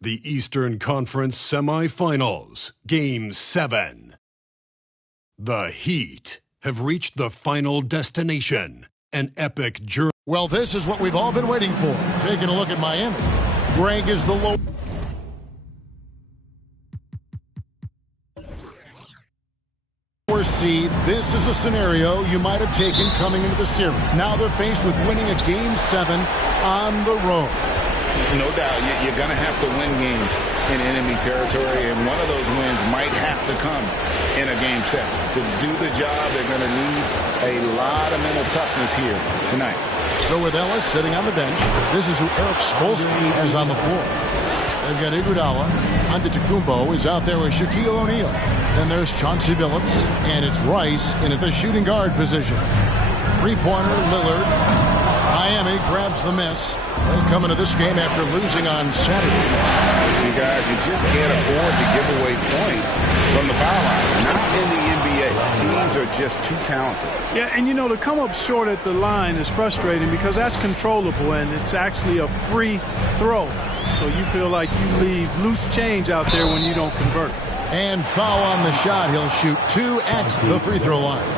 The Eastern Conference Semifinals, Game 7. The Heat have reached the final destination, an epic journey. Well, this is what we've all been waiting for. Taking a look at Miami. Greg is the low seed. This is a scenario you might have taken coming into the series. Now they're faced with winning a Game 7 on the road. No doubt, you're going to have to win games in enemy territory, and one of those wins might have to come in a Game 7. To do the job, they're going to need a lot of mental toughness here tonight. So with Ellis sitting on the bench, this is who Eric Spoelstra has on the floor. They've got Iguodala. Antetokounmpo is out there with Shaquille O'Neal. Then there's Chauncey Billups, and it's Rice in at the shooting guard position. Three-pointer, Lillard. Miami grabs the miss. They come into this game after losing on Saturday. You guys, you just can't afford to give away points from the foul line. Not in the NBA. Teams are just too talented. Yeah, and you know, to come up short at the line is frustrating because that's controllable, and it's actually a free throw. So you feel like you leave loose change out there when you don't convert. And foul on the shot. He'll shoot 2 at the free throw line.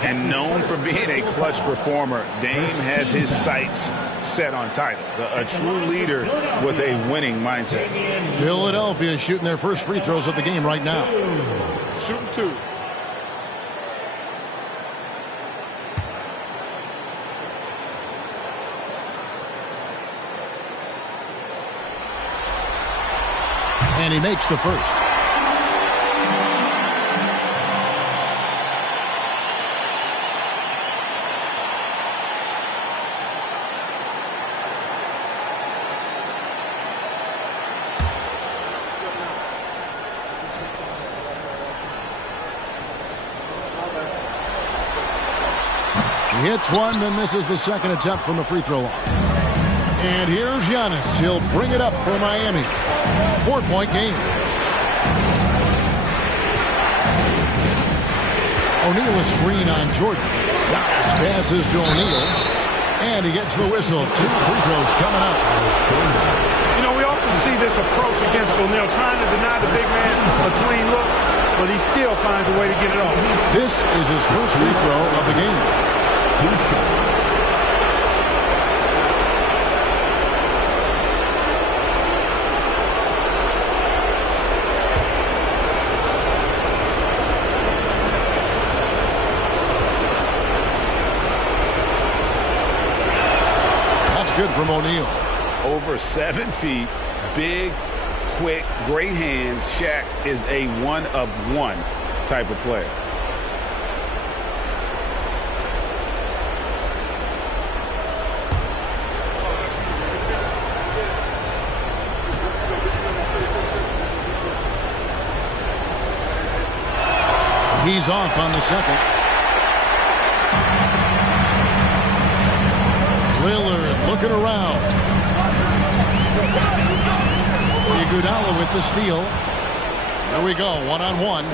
And known for being a clutch performer, Dame has his sights set on titles. A true leader with a winning mindset. Philadelphia is shooting their first free throws of the game right now. Shooting 2. And he makes the first. He hits one, then misses the second attempt from the free throw line. And here's Giannis. He'll bring it up for Miami. 4-point game. O'Neal is screen on Jordan. Giannis passes to O'Neal. And he gets the whistle. 2 free throws coming up. You know, we often see this approach against O'Neal, trying to deny the big man a clean look, but he still finds a way to get it off. This is his first free throw of the game. That's good from O'Neal. Over 7 feet, big, quick, great hands. Shaq is a one-of-one type of player. He's off on the second. Lillard looking around. Iguodala with the steal. There we go, one-on-one.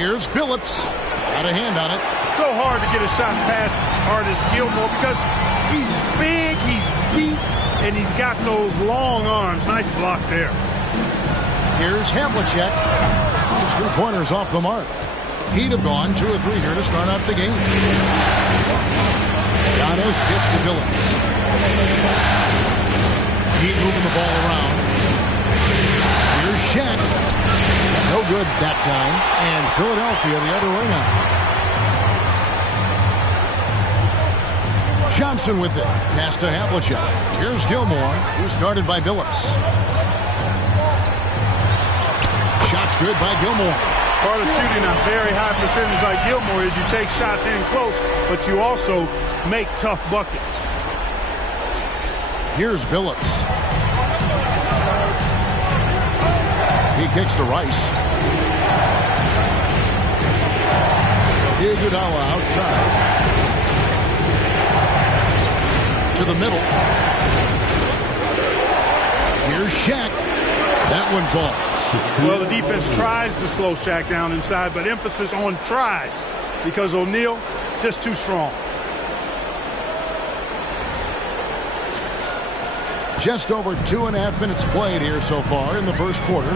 Here's Billups. Got a hand on it. So hard to get a shot past Artis Gilmore because he's big, he's deep, and he's got those long arms. Nice block there. Here's Havlicek. His 3-pointers off the mark. He'd have gone 2 or 3 here to start out the game. Giannis gets to Billups. Heat moving the ball around. Here's Shaq. No good that time. And Philadelphia the other way now. Johnson with it. Pass to Havlicek. Here's Gilmore, who's guarded by Billups. shot's good by Gilmore. Part of shooting a very high percentage like Gilmore is you take shots in close, but you also make tough buckets. Here's Billups. He kicks to Rice. Iguodala outside. To the middle. Here's Shaq. That one falls. Well, the defense tries to slow Shaq down inside, but emphasis on tries because O'Neal just too strong. Just over 2.5 minutes played here so far in the first quarter.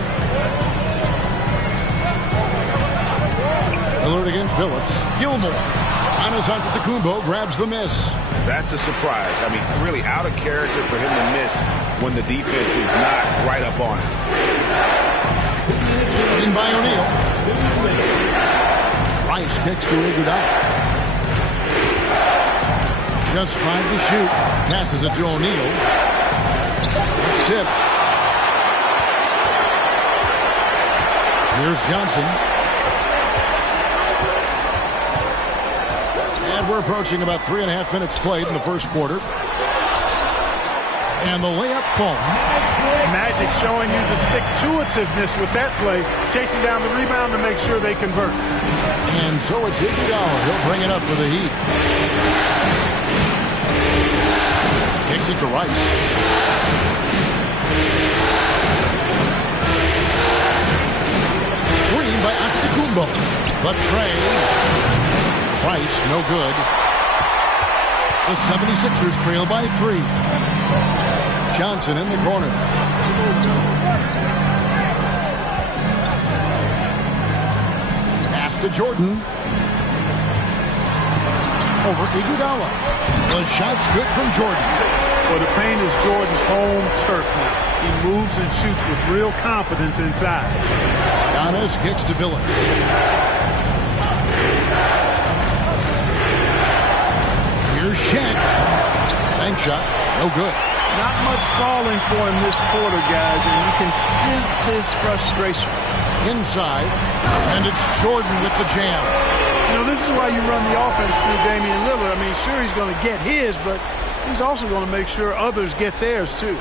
Alert against Billups. Gilmore. Giannis Antetokounmpo grabs the miss. That's a surprise. I mean, really out of character for him to miss when the defense is not right up on it. In by O'Neal. Rice kicks to Iguodala. Just 5 to shoot. Passes it to O'Neal. It's tipped. Here's Johnson. And we're approaching about 3.5 minutes played in the first quarter. And the layup falls. Magic showing you the stick-to-itiveness with that play, chasing down the rebound to make sure they convert. And so it's Iguodala. He'll bring it up for the Heat. Kicks it to Rice. Screen by Antetokounmpo. The tray. Rice, no good. The 76ers trail by 3. Johnson in the corner. Pass to Jordan. Over Iguodala. The shot's good from Jordan. Well, the paint is Jordan's home turf now. He moves and shoots with real confidence inside. Giannis kicks to Billups. Here's Shaq. Bank shot. No good. Not much falling for him this quarter, guys, and you can sense his frustration. Inside. And it's Jordan with the jam. You know, this is why you run the offense through Damian Lillard. I mean, sure, he's going to get his, but he's also going to make sure others get theirs, too.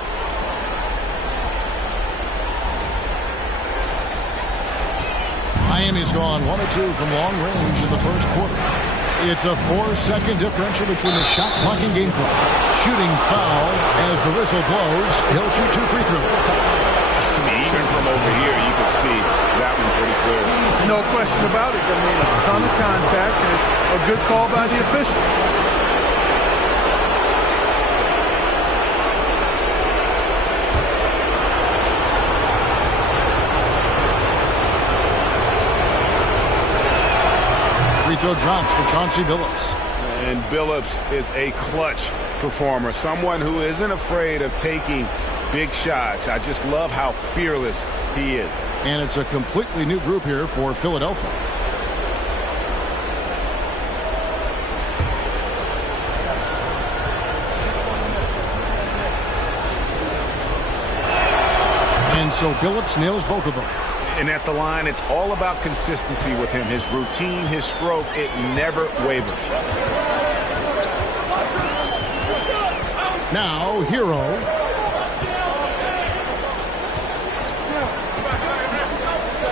Miami's gone 1 of 2 from long range in the first quarter. It's a 4-second differential between the shot clock and game clock. Shooting foul as the whistle blows. He'll shoot 2 free throws. I mean, even from over here, you can see that one pretty clearly. No question about it. I mean, a ton of contact and a good call by the official. Free throw drops for Chauncey Billups. And Billups is a clutch performer, someone who isn't afraid of taking big shots. I just love how fearless he is. And it's a completely new group here for Philadelphia. And so Billups nails both of them. And at the line, it's all about consistency with him. His routine, his stroke, it never wavers. Now, Hero.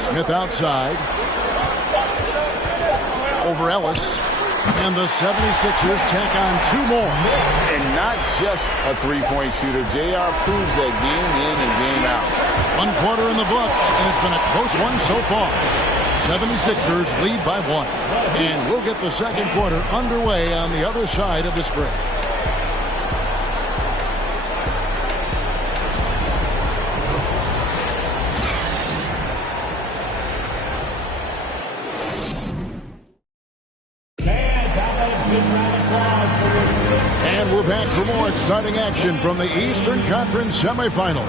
Smith outside. Over Ellis. And the 76ers tack on 2 more. And not just a three-point shooter. JR proves that game in and game out. 1 quarter in the books, and it's been a close one so far. 76ers lead by 1. And we'll get the second quarter underway on the other side of this break. And we're back for more exciting action from the Eastern Conference semifinal.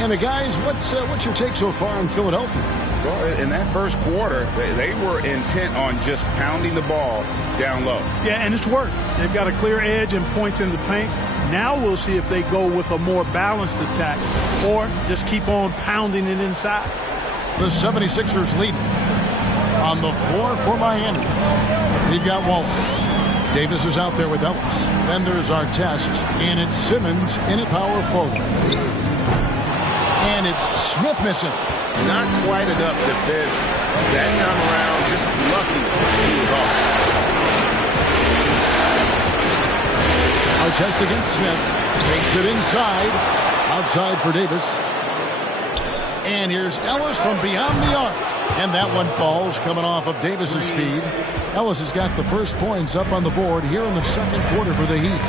And guys, what's your take so far on Philadelphia? Well, in that first quarter, they were intent on just pounding the ball down low. Yeah, and it's worked. They've got a clear edge and points in the paint. Now we'll see if they go with a more balanced attack or just keep on pounding it inside. The 76ers lead. On the floor for Miami, we've got Wallace. Davis is out there with Ellis. Then there's Artest, and it's Simmons in at power forward. And it's Smith missing. Not quite enough defense that time around. Just lucky he was off. Artest against Smith. Takes it inside. Outside for Davis. And here's Ellis from beyond the arc. And that one falls coming off of Davis's feed. Ellis has got the first points up on the board here in the second quarter for the Heat.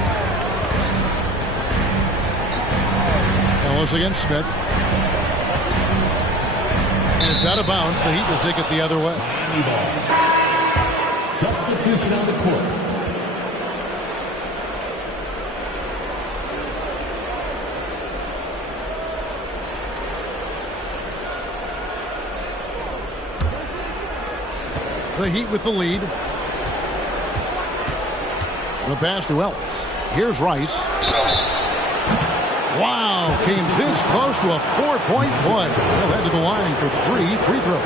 Ellis against Smith. And it's out of bounds. The Heat will take it the other way. Substitution on the court. The Heat with the lead. The pass to Ellis. Here's Rice. Wow, came this close to a four-point play. He'll head to the line for 3 free throws.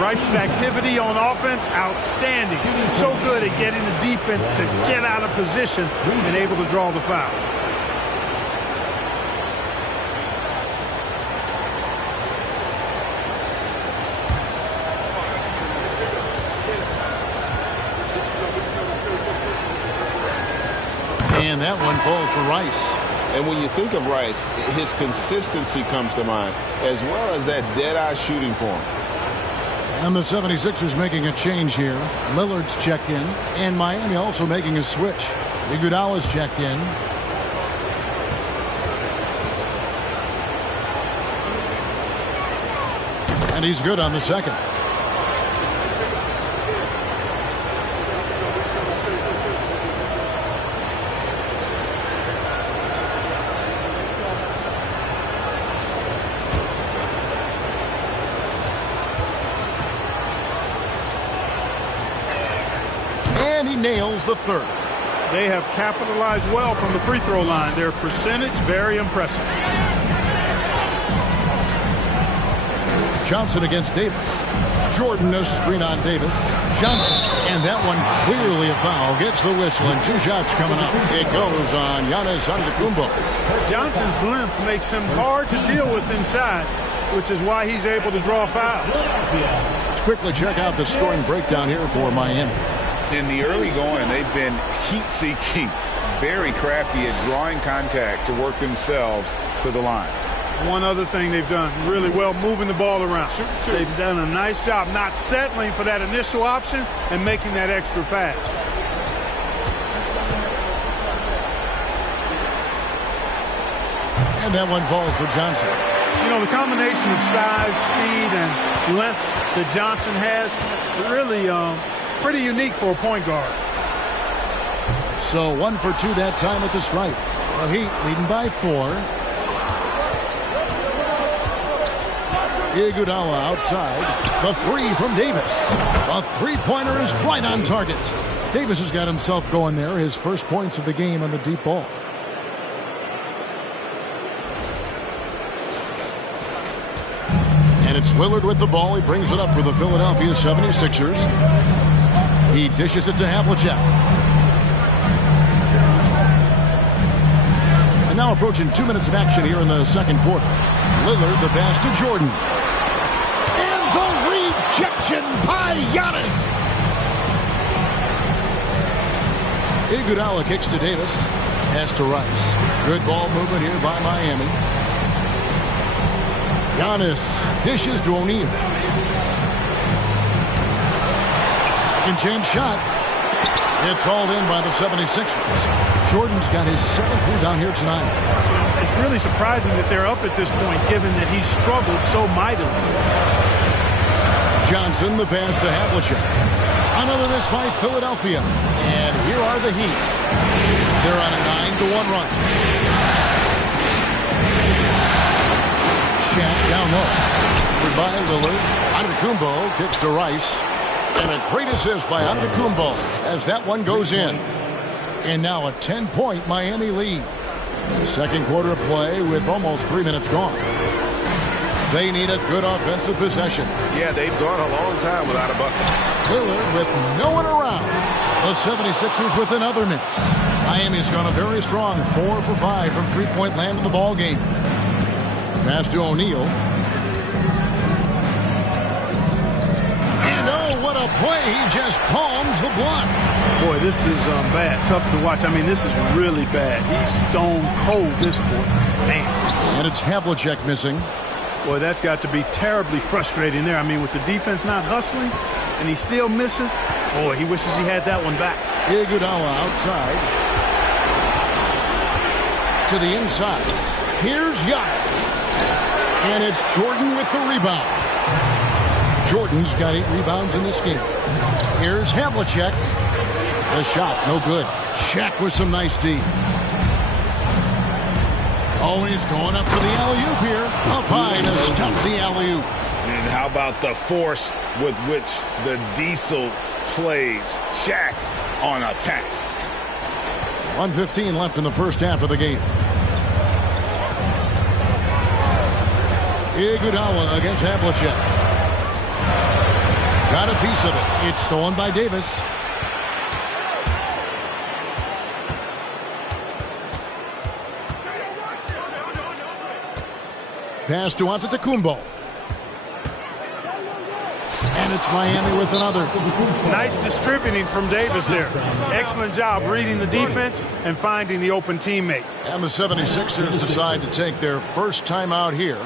Rice's activity on offense, outstanding. So good at getting the defense to get out of position and able to draw the foul. And that one falls for Rice. And when you think of Rice, his consistency comes to mind, as well as that dead-eye shooting form. And the 76ers making a change here. Lillard's checked in, and Miami also making a switch. Iguodala's checked in. And he's good on the second. Nails the third. They have capitalized well from the free throw line. Their percentage very impressive. Johnson against Davis. Jordan a screen on Davis. Johnson, and that one clearly a foul. Gets the whistle and 2 shots coming up. It goes on Giannis Antetokounmpo. Johnson's length makes him hard to deal with inside, which is why he's able to draw fouls. Let's quickly check out the scoring breakdown here for Miami. In the early going, they've been heat-seeking, very crafty at drawing contact to work themselves to the line. One other thing they've done really well, moving the ball around. They've done a nice job not settling for that initial option and making that extra pass. And that one falls for Johnson. You know, the combination of size, speed, and length that Johnson has really pretty unique for a point guard. So 1 for 2 that time at the stripe. The Heat leading by 4. Iguodala outside. The 3 from Davis. A three-pointer is right on target. Davis has got himself going there. His first points of the game on the deep ball. And it's Lillard with the ball. He brings it up for the Philadelphia 76ers. He dishes it to Havlicek. And now approaching 2 minutes of action here in the second quarter. Lillard, the pass to Jordan. And the rejection by Giannis. Iguodala kicks to Davis. Pass to Rice. Good ball movement here by Miami. Giannis dishes to O'Neal. Second chance shot. It's hauled in by the 76ers. Jordan's got his 7th rebound here tonight. It's really surprising that they're up at this point, given that he's struggled so mightily. Johnson, the pass to Havlicek. Another miss by Philadelphia. And here are the Heat. They're on a 9-1 run. Shaq down low. By Lillard. Antetokounmpo kicks to Rice. And a great assist by Antetokounmpo as that one goes in. And now a 10-point Miami lead. Second quarter of play with almost 3 minutes gone. They need a good offensive possession. Yeah, they've gone a long time without a bucket. Lillard with no one around. The 76ers with another miss. Miami's gone a very strong 4 for 5 from three-point land in the ball game. Pass to O'Neal. And oh, what a play. He just palms the block. Boy, this is bad. Tough to watch. I mean, this is really bad. He's stone cold this quarter. Man. And it's Havlicek missing. Boy, that's got to be terribly frustrating there. I mean, with the defense not hustling and he still misses. Boy, he wishes he had that one back. Iguodala outside. To the inside. Here's Giannis. And it's Jordan with the rebound. Jordan's got 8 rebounds in this game. Here's Havlicek. The shot, no good. Shaq with some nice D. Oh, he's going up for the alley-oop here. Up high to stuff the alley-oop. And how about the force with which the Diesel plays? Shaq on attack. 1:15 left in the first half of the game. Iguodala against Havlicek. Got a piece of it. It's stolen by Davis. Pass to Antetokounmpo. And it's Miami with another. Nice distributing from Davis there. Excellent job reading the defense and finding the open teammate. And the 76ers decide to take their first timeout here.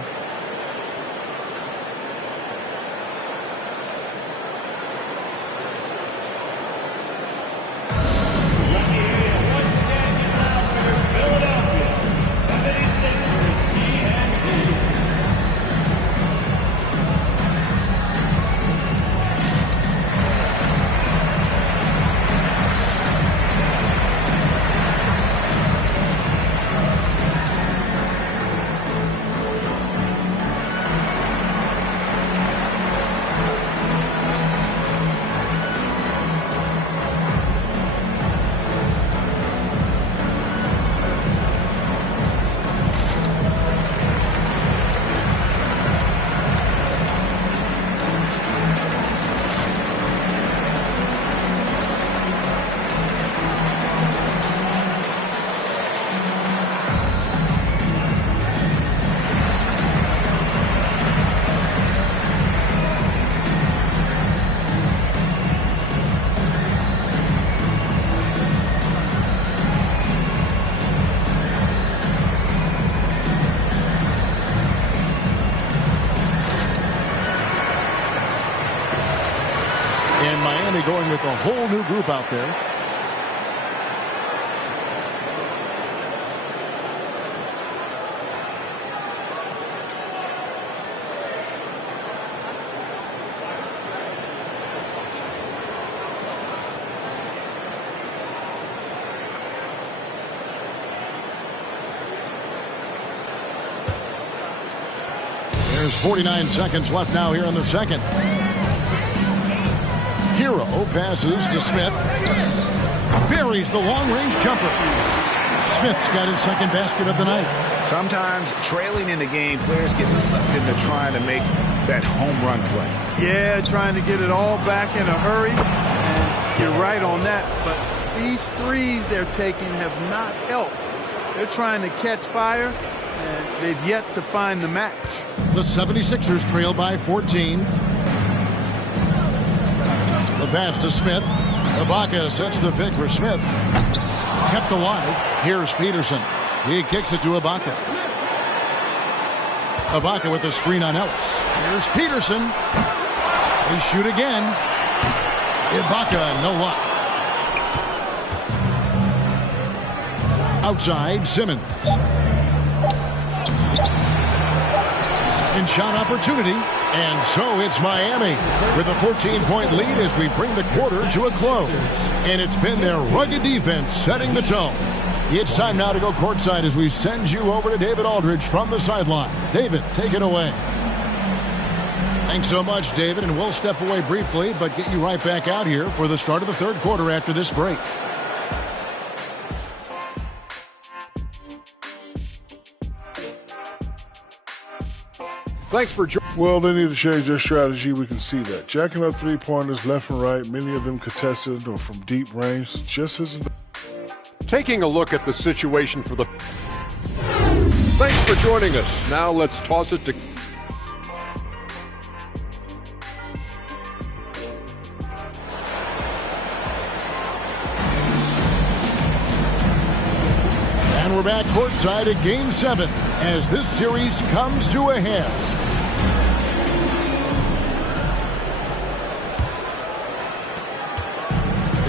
Going with a whole new group out there. There's 49 seconds left now here in the second. Hero passes to Smith. Buries the long-range jumper. Smith's got his second basket of the night. Sometimes trailing in the game, players get sucked into trying to make that home run play. Yeah, trying to get it all back in a hurry. And you're right on that. But these threes they're taking have not helped. They're trying to catch fire, and they've yet to find the match. The 76ers trail by 14. The pass to Smith. Ibaka sets the pick for Smith. Kept alive. Here's Peterson. He kicks it to Ibaka. Ibaka with the screen on Ellis. Here's Peterson. They shoot again. Ibaka, no luck. Outside, Simmons. Second shot opportunity. And so it's Miami with a 14-point lead as we bring the quarter to a close. And it's been their rugged defense setting the tone. It's time now to go courtside as we send you over to David Aldridge from the sideline. David, take it away. Thanks so much, David, and we'll step away briefly, but get you right back out here for the start of the third quarter after this break. Thanks for joining. Well, they need to change their strategy. We can see that. Jacking up three-pointers left and right, many of them contested or from deep range, just isn't. Taking a look at the situation for the... Thanks for joining us. Now let's toss it to... And we're back courtside at Game 7 as this series comes to a head.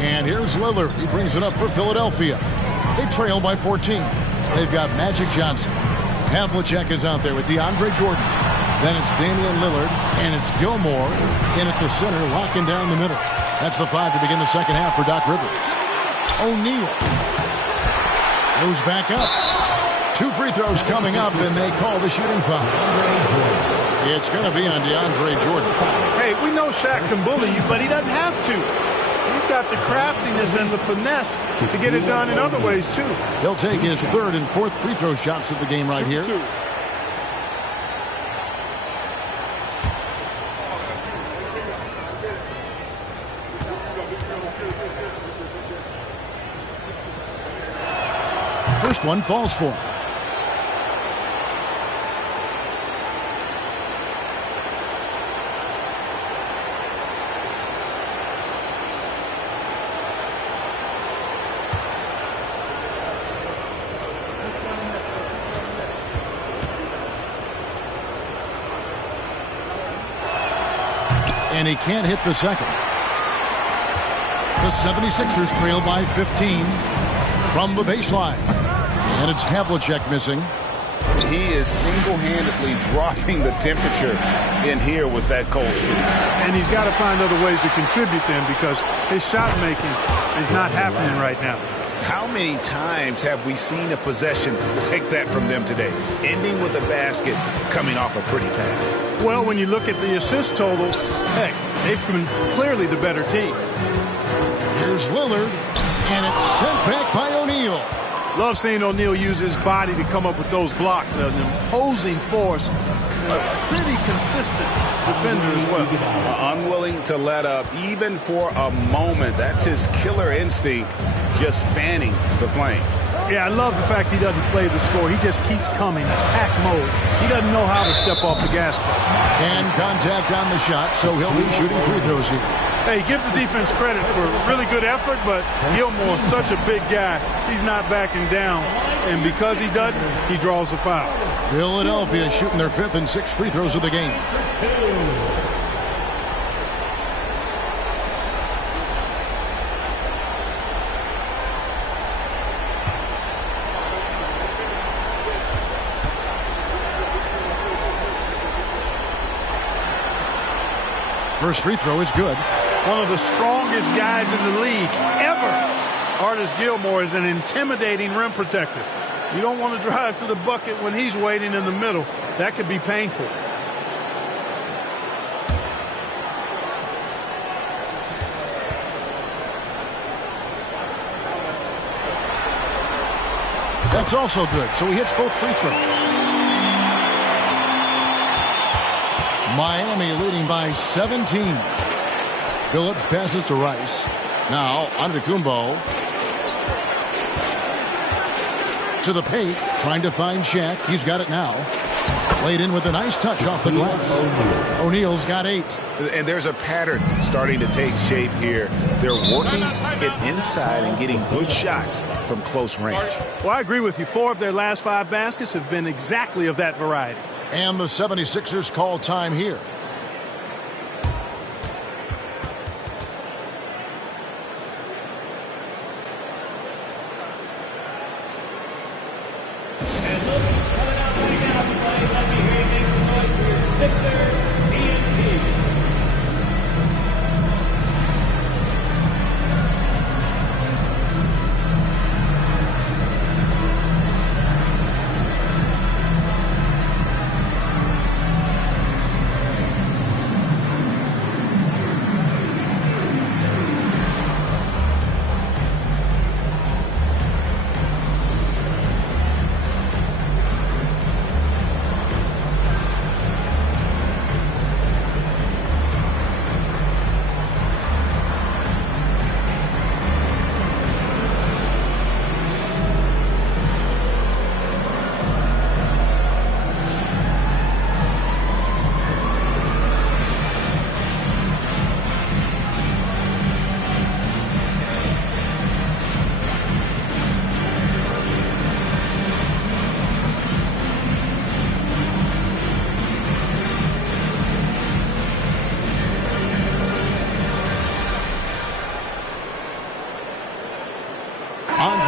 And here's Lillard. He brings it up for Philadelphia. They trail by 14. They've got Magic Johnson. Havlicek is out there with DeAndre Jordan. Then it's Damian Lillard, and it's Gilmore in at the center, locking down the middle. That's the 5 to begin the second half for Doc Rivers. O'Neal goes back up. 2 free throws coming up, and they call the shooting foul. It's going to be on DeAndre Jordan. Hey, we know Shaq can bully you, but he doesn't have to. He's got the craftiness and the finesse to get it done in other ways, too. He'll take his 3rd and 4th free throw shots of the game right here. First one falls for him. And he can't hit the second. The 76ers trail by 15 from the baseline. And it's Havlicek missing. He is single-handedly dropping the temperature in here with that cold streak. And he's got to find other ways to contribute then because his shot making is not happening right now. How many times have we seen a possession like that from them today, ending with a basket coming off a pretty pass? Well, when you look at the assist total, heck, they've been clearly the better team. Here's Lillard, and it's sent back by O'Neal. Love seeing O'Neal use his body to come up with those blocks. An imposing force, a pretty consistent defender as well. Unwilling to let up even for a moment. That's his killer instinct, just fanning the flames. Yeah, I love the fact he doesn't play the score. He just keeps coming, attack mode. He doesn't know how to step off the gas pedal. And contact on the shot, so he'll be shooting free throws here. Hey, give the defense credit for really good effort, but Gilmore, such a big guy, he's not backing down. And because he doesn't, he draws a foul. Philadelphia shooting their 5th and 6th free throws of the game. First free throw is good. One of the strongest guys in the league ever. Artis Gilmore is an intimidating rim protector. You don't want to drive to the bucket when he's waiting in the middle. That could be painful. That's also good, so he hits both free throws. Miami leading by 17. Phillips passes to Rice. Now Antetokounmpo to the paint, trying to find Shaq. He's got it now. Played in with a nice touch off the glass. O'Neal's got 8. And there's a pattern starting to take shape here. They're working it inside and getting good shots from close range. Well, I agree with you. 4 of their last 5 baskets have been exactly of that variety. And the 76ers call time here.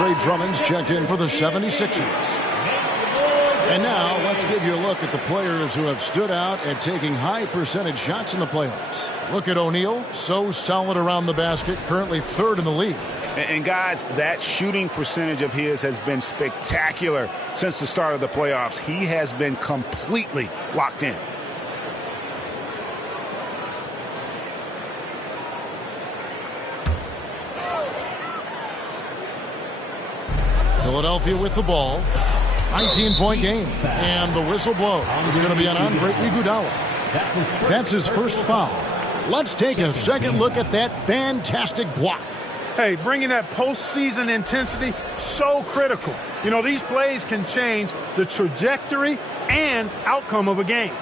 Andre Drummond's checked in for the 76ers. And now let's give you a look at the players who have stood out at taking high percentage shots in the playoffs. Look at O'Neal, so solid around the basket, currently third in the league. And guys, that shooting percentage of his has been spectacular since the start of the playoffs. He has been completely locked in. Philadelphia with the ball. 19-point game. And the whistle blows. It's going to be on Andre Iguodala. That's his first foul. Let's take a second look at that fantastic block. Hey, bringing that postseason intensity, so critical. You know, these plays can change the trajectory and outcome of a game.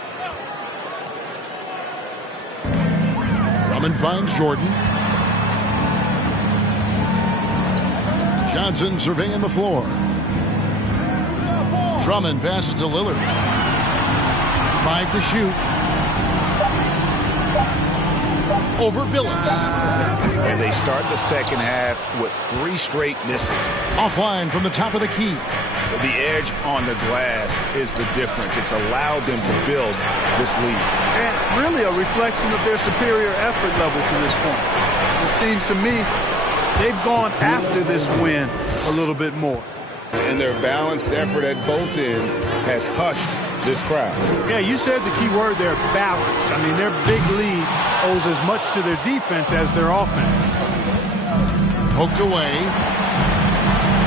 Drummond finds Jordan. Johnson surveying the floor. Drummond passes to Lillard. 5 to shoot. Over Billups. And they start the second half with 3 straight misses. Offline from the top of the key. The edge on the glass is the difference. It's allowed them to build this lead. And really a reflection of their superior effort level to this point. It seems to me they've gone after this win a little bit more. And their balanced effort at both ends has hushed this crowd. Yeah, you said the key word there, balanced. I mean, their big lead owes as much to their defense as their offense. Poked away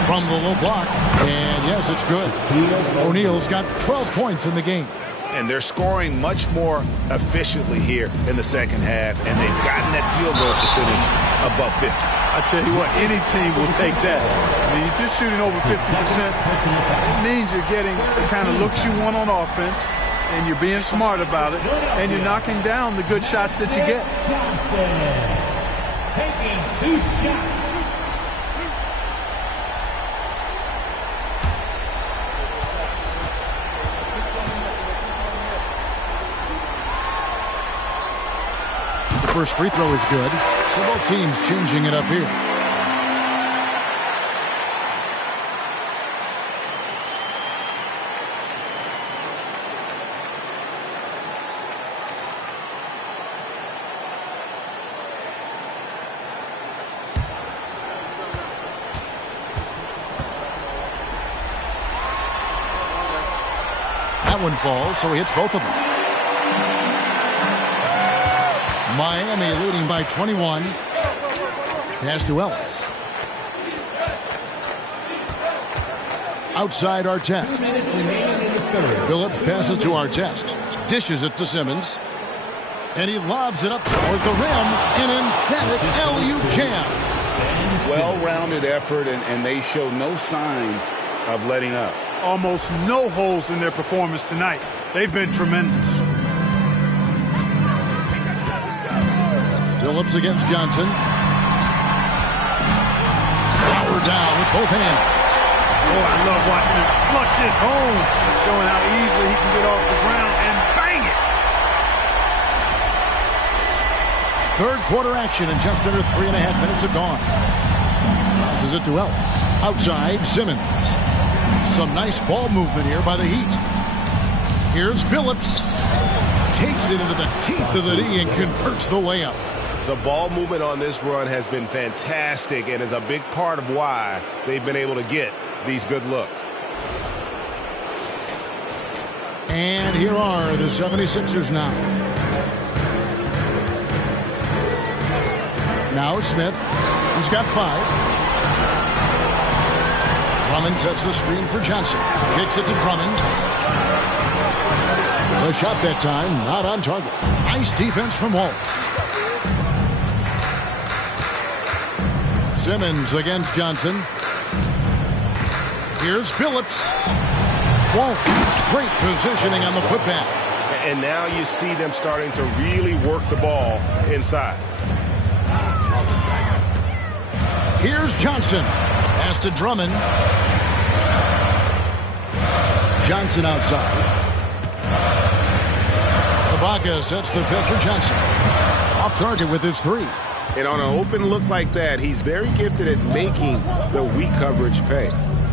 from the low block. And yes, it's good. O'Neal's got 12 points in the game. And they're scoring much more efficiently here in the second half. And they've gotten that field goal percentage above 50. I tell you what, any team will take that. I mean, if you're shooting over 50%, it means you're getting the kind of looks you want on offense, and you're being smart about it, and you're knocking down the good shots that you get. Taking 2 shots. First free throw is good. So both teams changing it up here. That one falls, so he hits both of them. Miami leading by 21. Pass to Ellis. Outside Artest. Billups passes to Artest. Dishes it to Simmons. And he lobs it up toward the rim. An emphatic LU jam. Well-rounded effort, and they show no signs of letting up. Almost no holes in their performance tonight. They've been tremendous. Billups against Johnson. Power down with both hands. Oh, I love watching him flush it home, showing how easily he can get off the ground and bang it. Third quarter action, and just under 3.5 minutes have gone. Passes it to Ellis. Outside, Simmons. Some nice ball movement here by the Heat. Here's Billups. Takes it into the teeth of the D and converts the layup. The ball movement on this run has been fantastic and is a big part of why they've been able to get these good looks. And here are the 76ers now. Now Smith. He's got 5. Drummond sets the screen for Johnson. Kicks it to Drummond. The shot that time, not on target. Nice defense from Wallace. Simmons against Johnson. Here's Billups. Won't. Great positioning on the putback. And now you see them starting to really work the ball inside. Here's Johnson. Pass to Drummond. Johnson outside. Ibaka sets the pick for Johnson. Off target with his 3. And on an open look like that, he's very gifted at making the weak coverage pay.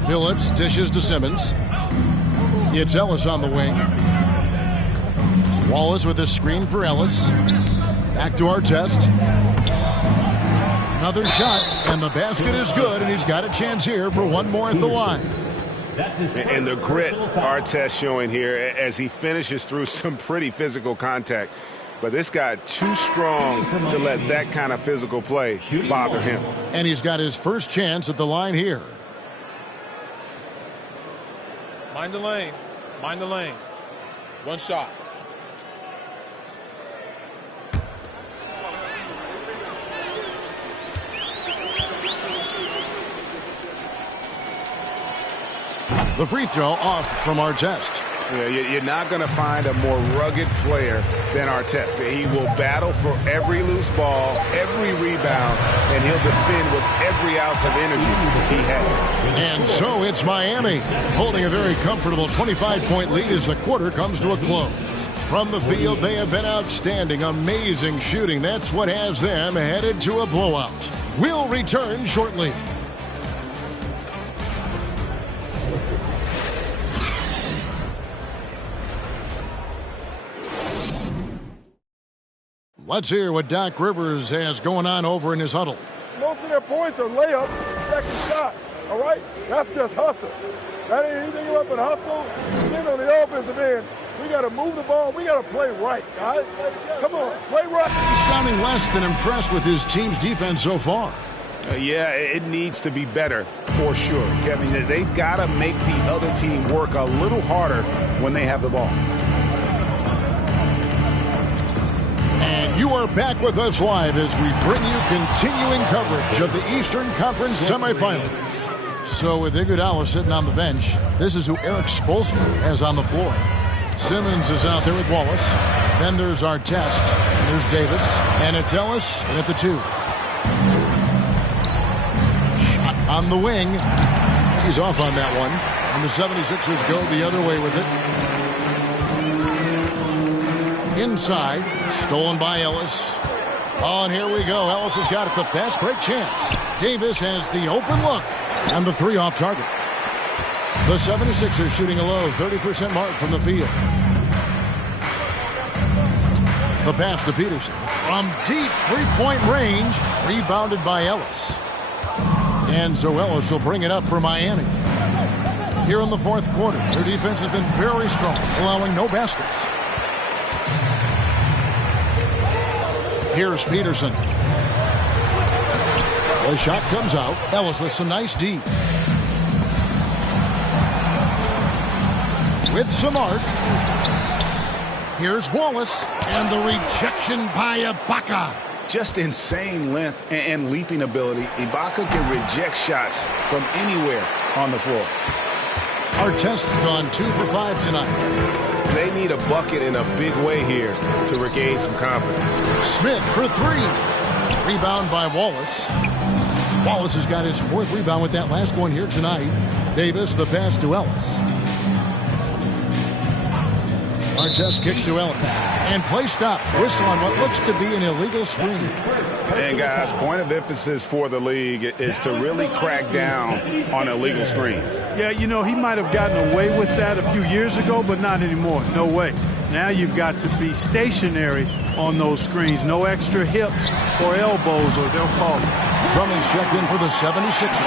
Phillips dishes to Simmons. It's Ellis on the wing. Wallace with a screen for Ellis. Back to Artest. Another shot, and the basket is good, and he's got a chance here for one more at the line. And the grit Artest showing here as he finishes through some pretty physical contact. But this guy too strong to let that kind of physical play bother him. And he's got his first chance at the line here. Mind the lanes. Mind the lanes. One shot. The free throw off from Artest. Yeah, you're not going to find a more rugged player than Artest. He will battle for every loose ball, every rebound, and he'll defend with every ounce of energy he has. And so it's Miami holding a very comfortable 25-point lead as the quarter comes to a close. From the field, they have been outstanding, amazing shooting. That's what has them headed to a blowout. We'll return shortly. Let's hear what Doc Rivers has going on over in his huddle. Most of their points are layups, second shots, all right? That's just hustle. That ain't anything up and hustle. Then on the offensive end, we got to move the ball. We got to play right, all right? Come on, play right. He's sounding less than impressed with his team's defense so far. Yeah, it needs to be better for sure, Kevin. They've got to make the other team work a little harder when they have the ball. And you are back with us live as we bring you continuing coverage of the Eastern Conference semifinals. So with Iguodala sitting on the bench, this is who Eric Spoelstra has on the floor. Simmons is out there with Wallace. Then there's Artest. There's Davis. And it's Ellis and at the 2. Shot on the wing. He's off on that one. And the 76ers go the other way with it. Inside, stolen by Ellis. Oh, and here we go. Ellis has got it, the fast break chance. Davis has the open look, and the 3 off target. The 76ers shooting a low 30% mark from the field. The pass to Peterson. From deep three-point range, rebounded by Ellis. And so Ellis will bring it up for Miami. Here in the fourth quarter, their defense has been very strong, allowing no baskets. Here's Peterson. The shot comes out. Ellis with some nice D. With some arc. Here's Wallace. And the rejection by Ibaka. Just insane length and leaping ability. Ibaka can reject shots from anywhere on the floor. Artest has gone 2 for 5 tonight. They need a bucket in a big way here to regain some confidence. Smith for 3. Rebound by Wallace. Wallace has got his 4th rebound with that last one here tonight. Davis, the pass to Ellis. Artest kicks to Ellis. And play stops. Whistle on what looks to be an illegal screen. And guys, point of emphasis for the league is to really crack down on illegal screens. Yeah, you know, he might have gotten away with that a few years ago, but not anymore. No way. Now you've got to be stationary on those screens. No extra hips or elbows, or they'll call it. Drummond's checked in for the 76ers.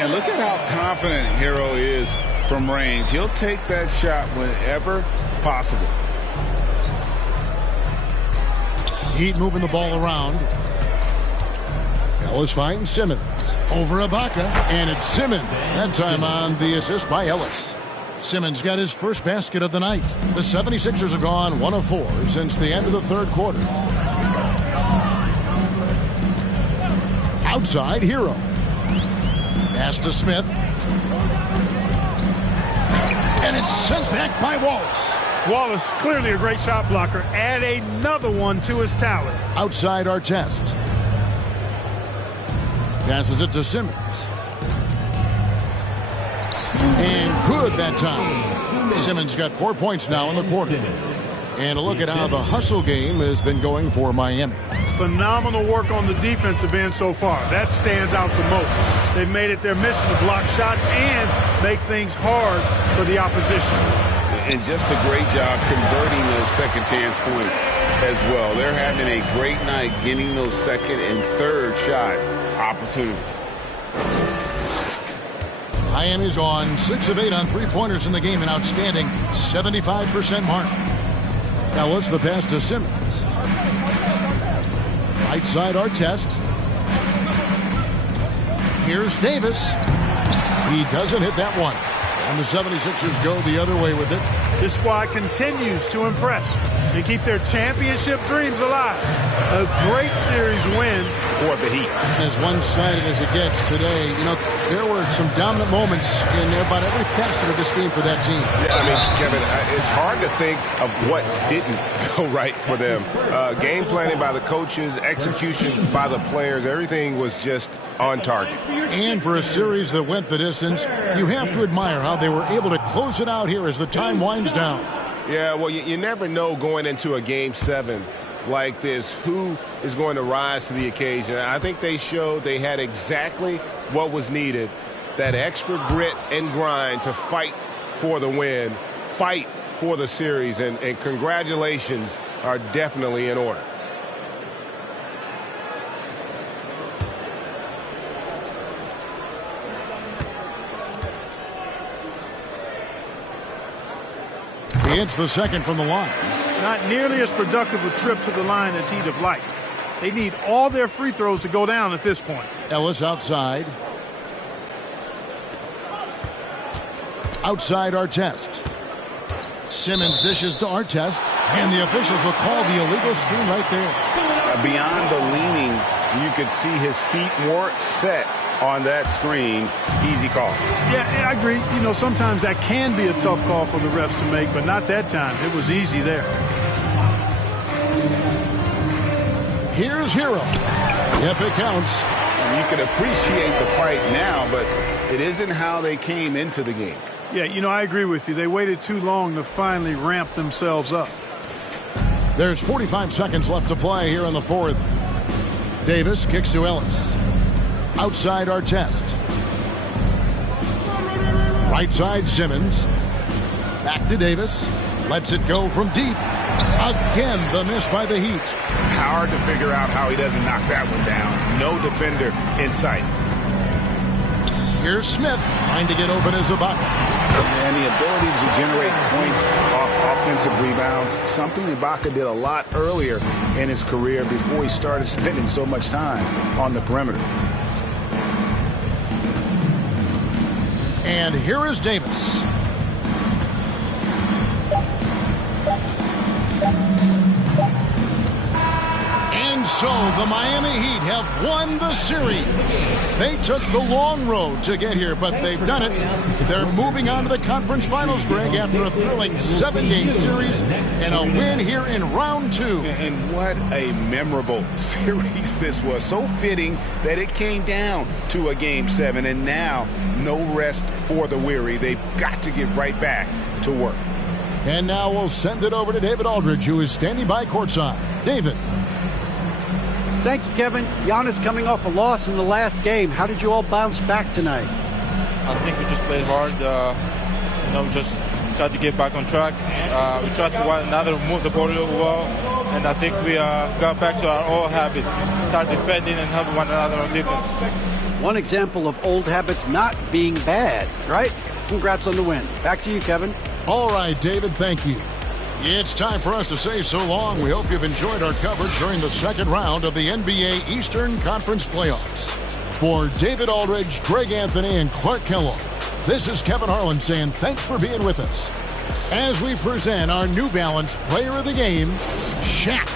And look at how confident Hero is from range. He'll take that shot whenever possible. Heat moving the ball around. Ellis finds Simmons. Over Ibaka, and it's Simmons. That time on the assist by Ellis. Simmons got his first basket of the night. The 76ers have gone 1 of 4 since the end of the third quarter. Outside, Hero. Pass to Smith. And it's sent back by Wallace. Wallace, clearly a great shot blocker. Add another one to his talent. Outside Artest. Passes it to Simmons. And good that time. Simmons got 4 points now in the quarter. And a look at how the hustle game has been going for Miami. Phenomenal work on the defensive end so far. That stands out the most. They've made it their mission to block shots and make things hard for the opposition. And just a great job converting those second chance points as well. They're having a great night getting those second and third shot opportunities. Miami's on 6 of 8 on three-pointers in the game, an outstanding 75% mark. Ellis, the pass to Simmons. Right side, Artest. Here's Davis. He doesn't hit that one. And the 76ers go the other way with it. This squad continues to impress and keep their championship dreams alive. A great series win for the Heat. As one-sided as it gets today, you know, there were some dominant moments in about every facet of this game for that team. Yeah, I mean, Kevin, it's hard to think of what didn't go right for them. Game planning by the coaches, execution by the players, everything was just on target. And for a series that went the distance, you have to admire how they were able to close it out here as the time winds down. Yeah, well, you never know going into a Game 7 like this who is going to rise to the occasion. I think they showed they had exactly what was needed, that extra grit and grind to fight for the win, fight for the series, and congratulations are definitely in order. He hits the second from the line. Not nearly as productive a trip to the line as he'd have liked. They need all their free throws to go down at this point. Ellis outside. Outside Artest. Simmons dishes to Artest, and the officials will call the illegal screen right there. Beyond the leaning, you could see his feet more set on that screen. Easy call. Yeah, I agree. You know, sometimes that can be a tough call for the refs to make, but not that time. It was easy there. Here's Hero. Yep, it counts. You can appreciate the fight now, but it isn't how they came into the game. Yeah, you know, I agree with you. They waited too long to finally ramp themselves up. There's 45 seconds left to play here in the fourth. Davis kicks to Ellis. Outside Artest. Right side Simmons. Back to Davis. Lets it go from deep. Again, the miss by the Heat. Hard to figure out how he doesn't knock that one down. No defender in sight. Here's Smith trying to get open as Ibaka. And the ability to generate points off offensive rebounds, something Ibaka did a lot earlier in his career before he started spending so much time on the perimeter. And here is Davis. And so the Miami Heat have won the series. They took the long road to get here, but they've done it. They're moving on to the conference finals, Greg, after a thrilling 7-game series and a win here in round 2. And what a memorable series this was. So fitting that it came down to a Game 7, and now no rest for the weary. They've got to get right back to work. And now we'll send it over to David Aldridge, who is standing by courtside. David. Thank you, Kevin. Giannis coming off a loss in the last game. How did you all bounce back tonight? I think we just played hard. Just tried to get back on track. We trusted one another, moved the ball well, and I think we got back to our old habit. Start defending and helping one another on defense. One example of old habits not being bad, right? Congrats on the win. Back to you, Kevin. All right, David, thank you. It's time for us to say so long. We hope you've enjoyed our coverage during the second round of the NBA Eastern Conference Playoffs. For David Aldridge, Greg Anthony, and Clark Kellogg, this is Kevin Harlan saying thanks for being with us as we present our New Balance Player of the Game, Shaq.